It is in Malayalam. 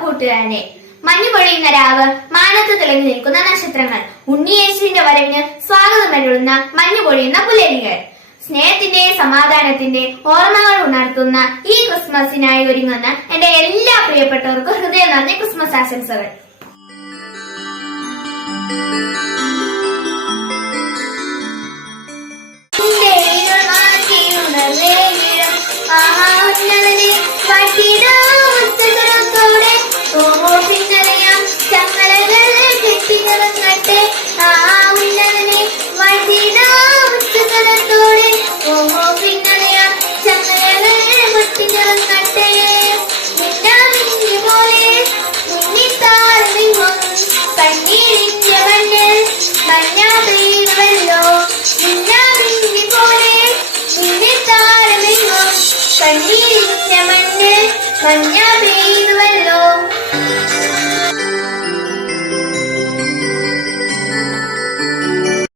കൂട്ടുകാരനെ. മഞ്ഞു പൊഴിയുന്ന രാവ് മാനത്ത് തെളിഞ്ഞു നിൽക്കുന്ന നക്ഷത്രങ്ങൾ. ഉണ്ണിയേശുവിന്റെ വരവിന് സ്വാഗതം അരുളുന്ന മഞ്ഞു പൊഴിയുന്ന പുലരികൾ. സ്നേഹത്തിന്റെ സമാധാനത്തിന്റെ ഓർമ്മകൾ ഉണർത്തുന്ന ഈ ക്രിസ്മസിനായി ഒരുങ്ങുന്ന എന്റെ എല്ലാ പ്രിയപ്പെട്ടവർക്കും ഹൃദയം നിറഞ്ഞ ക്രിസ്മസ് ആശംസകൾ. കണ്ണീരിന്റെ മണ്ണിൽ മഞ്ഞ പെയ്യുമല്ലോ മിന്നാമിന്നി പോലെ മുന്നിത്താറുമിങ്ങും കണ്ണീരിന്റെ മണ്ണിൽ മഞ്ഞ പെയ്യുമല്ലോ